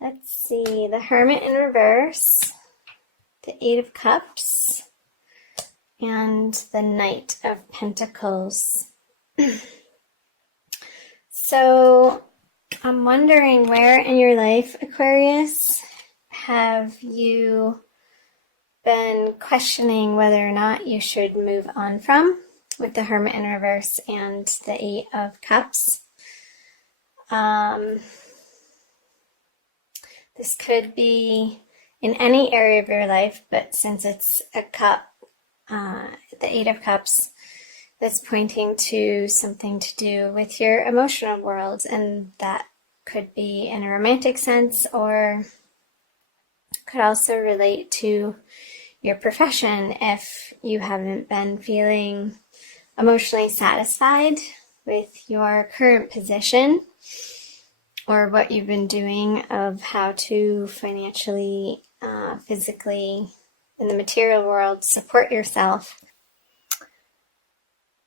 Let's see, the Hermit in reverse, the Eight of Cups, and the Knight of Pentacles. So I'm wondering, where in your life, Aquarius, have you been questioning whether or not you should move on from, with the Hermit in reverse and the Eight of Cups? This could be in any area of your life, but since it's a cup, the Eight of Cups, that's pointing to something to do with your emotional world, and that could be in a romantic sense, or could also relate to your profession if you haven't been feeling emotionally satisfied with your current position, or what you've been doing of how to financially, physically, in the material world, support yourself.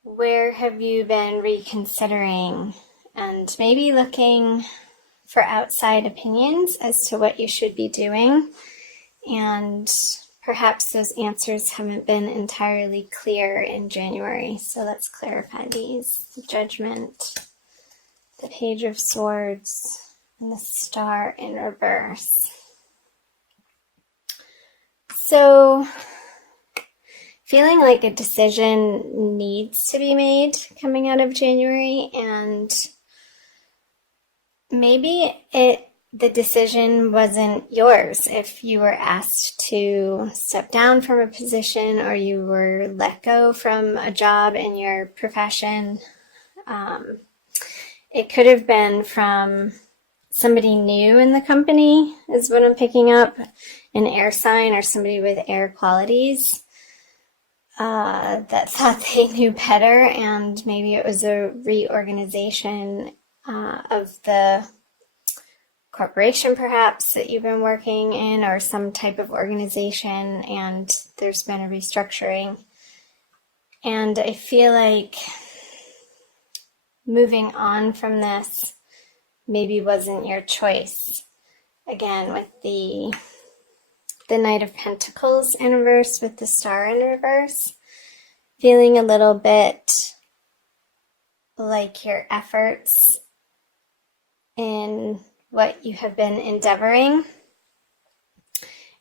Where have you been reconsidering and maybe looking for outside opinions as to what you should be doing? And perhaps those answers haven't been entirely clear in January. So let's clarify these. The Judgment, the Page of Swords, and the Star in reverse. So, feeling like a decision needs to be made coming out of January, and maybe the decision wasn't yours. If you were asked to step down from a position, or you were let go from a job in your profession, it could have been from somebody new in the company, is what I'm picking up, an air sign or somebody with air qualities that thought they knew better, and maybe it was a reorganization of the corporation perhaps that you've been working in, or some type of organization, and there's been a restructuring. And I feel like moving on from this maybe wasn't your choice. Again, with the Knight of Pentacles in reverse, with the Star in reverse, feeling a little bit like your efforts in what you have been endeavoring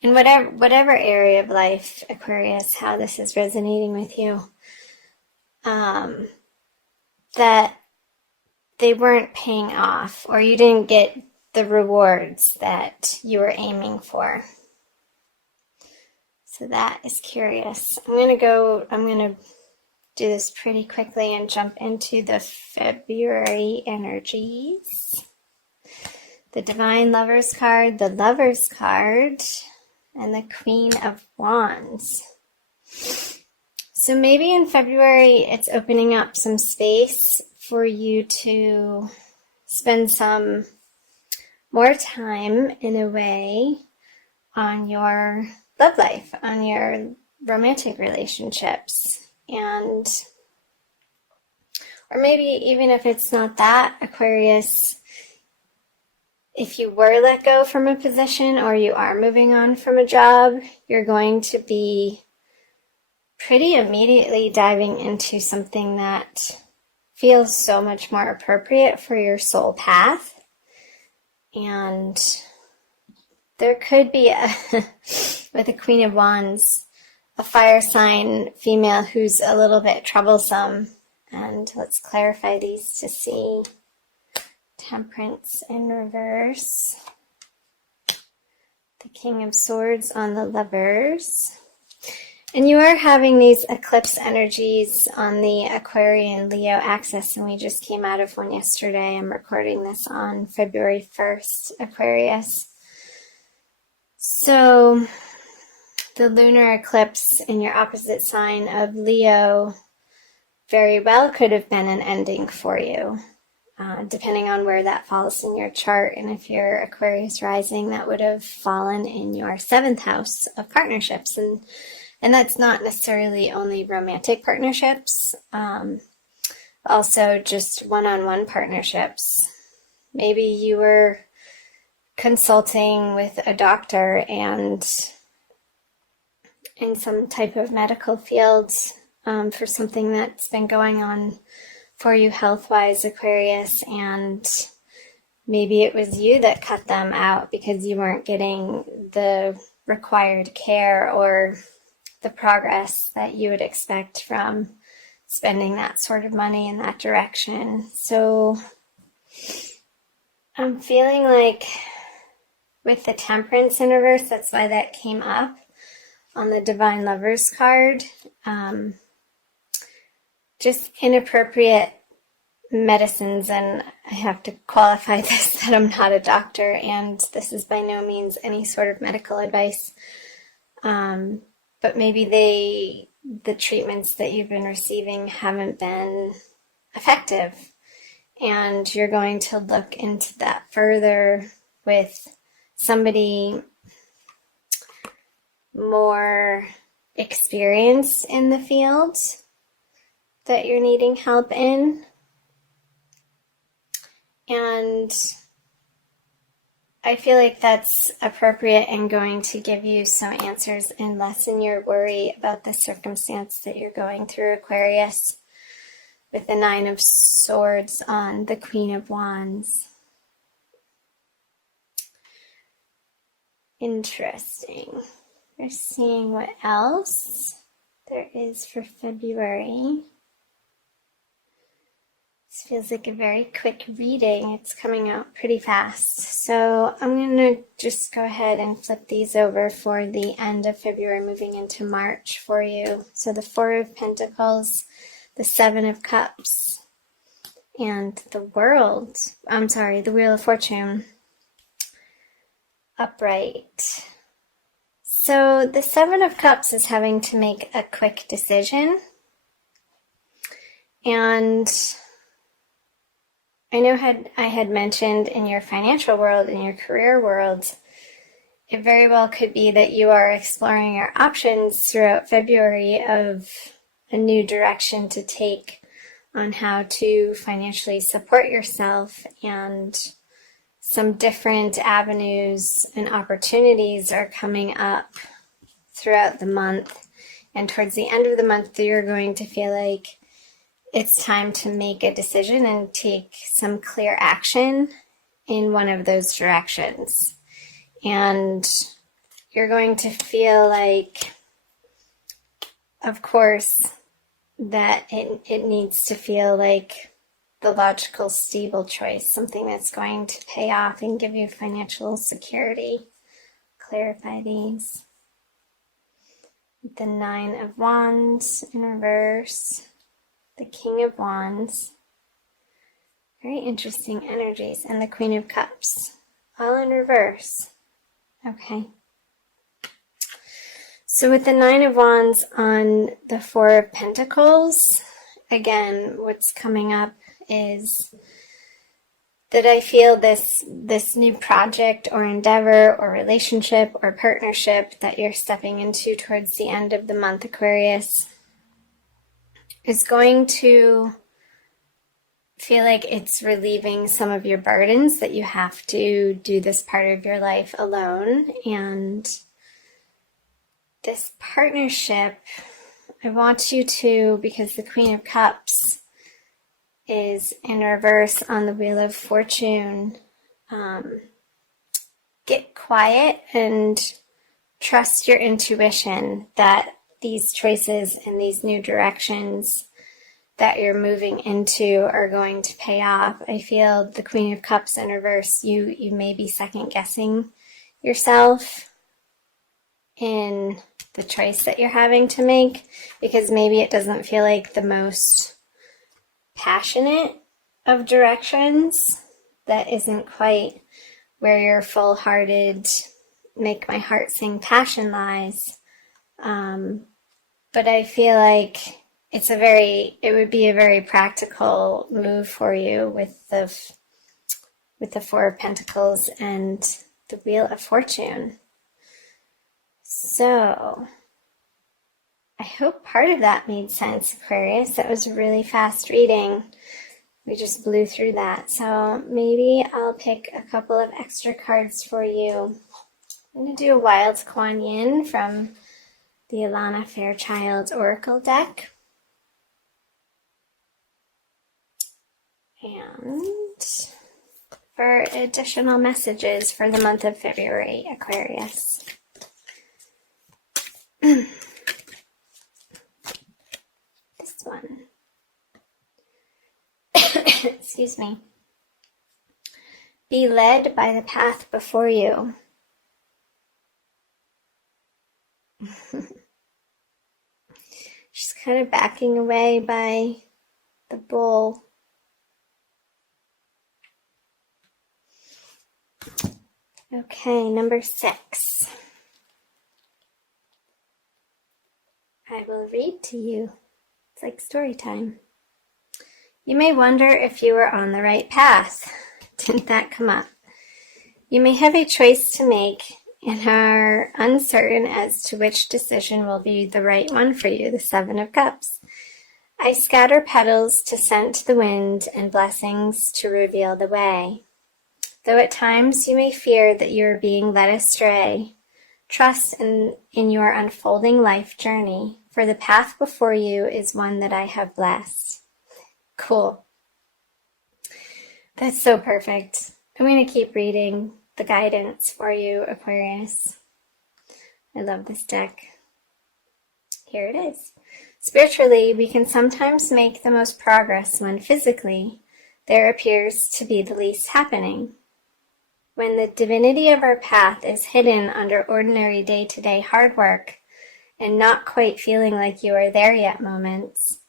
in whatever area of life, Aquarius, how this is resonating with you, that they weren't paying off, or you didn't get the rewards that you were aiming for. So that is curious. I'm going to do this pretty quickly and jump into the February energies. The Divine Lovers card, the Lovers card, and the Queen of Wands. So maybe in February it's opening up some space for you to spend some more time, in a way, on your love life, on your romantic relationships. And, or maybe even if it's not that, Aquarius, if you were let go from a position, or you are moving on from a job, you're going to be pretty immediately diving into something that feels so much more appropriate for your soul path. And there could be, with the Queen of Wands, a fire sign female who's a little bit troublesome. And let's clarify these to see. Temperance in reverse. The King of Swords on the Lovers. And you are having these eclipse energies on the Aquarian Leo axis, and we just came out of one yesterday. I'm recording this on February 1st, Aquarius. So the lunar eclipse in your opposite sign of Leo very well could have been an ending for you, depending on where that falls in your chart. And if you're Aquarius rising, that would have fallen in your 7th house of partnerships. And that's not necessarily only romantic partnerships, also just one-on-one partnerships. Maybe you were consulting with a doctor and in some type of medical field for something that's been going on for you health-wise, Aquarius, and maybe it was you that cut them out because you weren't getting the required care or the progress that you would expect from spending that sort of money in that direction. So I'm feeling like with the Temperance in reverse, that's why that came up on the Divine Lovers card. Just inappropriate medicines, and I have to qualify this that I'm not a doctor, and this is by no means any sort of medical advice. But maybe the treatments that you've been receiving haven't been effective, and you're going to look into that further with somebody more experienced in the field that you're needing help in. And I feel like that's appropriate and going to give you some answers and lessen your worry about the circumstance that you're going through, Aquarius, with the Nine of Swords on the Queen of Wands. Interesting. We're seeing what else there is for February. This feels like a very quick reading. It's coming out pretty fast. So I'm going to just go ahead and flip these over for the end of February, moving into March for you. So the Four of Pentacles, the Seven of Cups, and the Wheel of Fortune upright. So the Seven of Cups is having to make a quick decision. And I know I had mentioned in your financial world, in your career world, it very well could be that you are exploring your options throughout February of a new direction to take on how to financially support yourself, and some different avenues and opportunities are coming up throughout the month. And towards the end of the month, you're going to feel like it's time to make a decision and take some clear action in one of those directions. And you're going to feel like, of course, that it needs to feel like the logical, stable choice, something that's going to pay off and give you financial security. Clarify these. The Nine of Wands in reverse. The King of Wands, very interesting energies, and the Queen of Cups, all in reverse. Okay. So with the Nine of Wands on the Four of Pentacles, again, what's coming up is that I feel this new project or endeavor or relationship or partnership that you're stepping into towards the end of the month, Aquarius, is going to feel like it's relieving some of your burdens, that you have to do this part of your life alone. And this partnership, I want you to, because the Queen of Cups is in reverse on the Wheel of Fortune, get quiet and trust your intuition that these choices and these new directions that you're moving into are going to pay off. I feel the Queen of Cups in reverse, you may be second guessing yourself in the choice that you're having to make, because maybe it doesn't feel like the most passionate of directions, that isn't quite where your full-hearted, make my heart sing passion lies. But I feel like it would be a very practical move for you with the Four of Pentacles and the Wheel of Fortune. So I hope part of that made sense, Aquarius. That was a really fast reading. We just blew through that. So maybe I'll pick a couple of extra cards for you. I'm going to do a Wild Kuan Yin from the Alana Fairchild Oracle deck. And for additional messages for the month of February, Aquarius. This one. Excuse me. Be led by the path before you. She's kind of backing away by the bull. Okay, number 6. I will read to you. It's like story time. You may wonder if you are on the right path. Didn't that come up? You may have a choice to make and are uncertain as to which decision will be the right one for you, the 7 of Cups. I scatter petals to scent the wind and blessings to reveal the way. Though at times you may fear that you are being led astray, trust in your unfolding life journey, for the path before you is one that I have blessed. Cool. That's so perfect. I'm going to keep reading the guidance for you, Aquarius. I love this deck. Here it is. Spiritually, we can sometimes make the most progress when physically there appears to be the least happening. When the divinity of our path is hidden under ordinary day-to-day hard work and not quite feeling like you are there yet moments,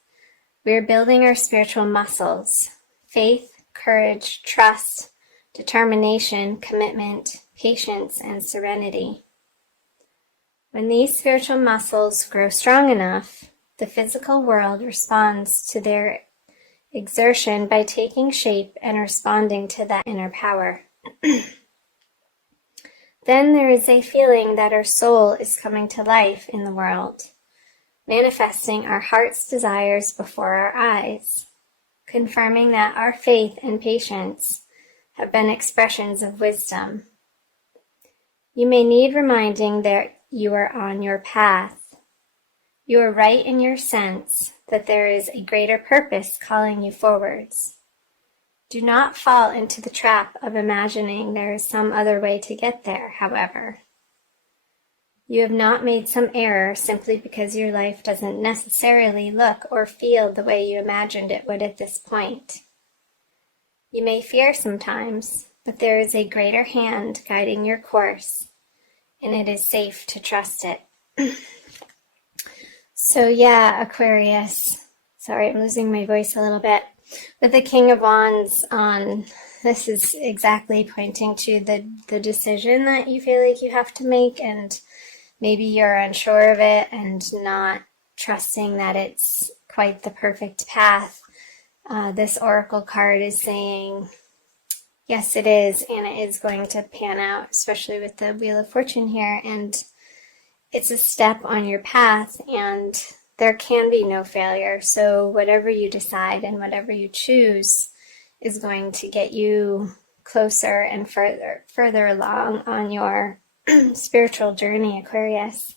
we are building our spiritual muscles: faith, courage, trust, determination, commitment, patience, and serenity. When these spiritual muscles grow strong enough, the physical world responds to their exertion by taking shape and responding to that inner power. Then there is a feeling that our soul is coming to life in the world, manifesting our heart's desires before our eyes, confirming that our faith and patience have been expressions of wisdom. You may need reminding that you are on your path. You are right in your sense that there is a greater purpose calling you forwards. Do not fall into the trap of imagining there is some other way to get there, however. You have not made some error simply because your life doesn't necessarily look or feel the way you imagined it would at this point. You may fear sometimes, but there is a greater hand guiding your course, and it is safe to trust it. So yeah, Aquarius. Sorry, I'm losing my voice a little bit. With the King of Wands on, this is exactly pointing to the decision that you feel like you have to make, and maybe you're unsure of it and not trusting that it's quite the perfect path. This Oracle card is saying, yes, it is, and it is going to pan out, especially with the Wheel of Fortune here, and it's a step on your path, and there can be no failure. So whatever you decide and whatever you choose is going to get you closer and further along on your spiritual journey, Aquarius.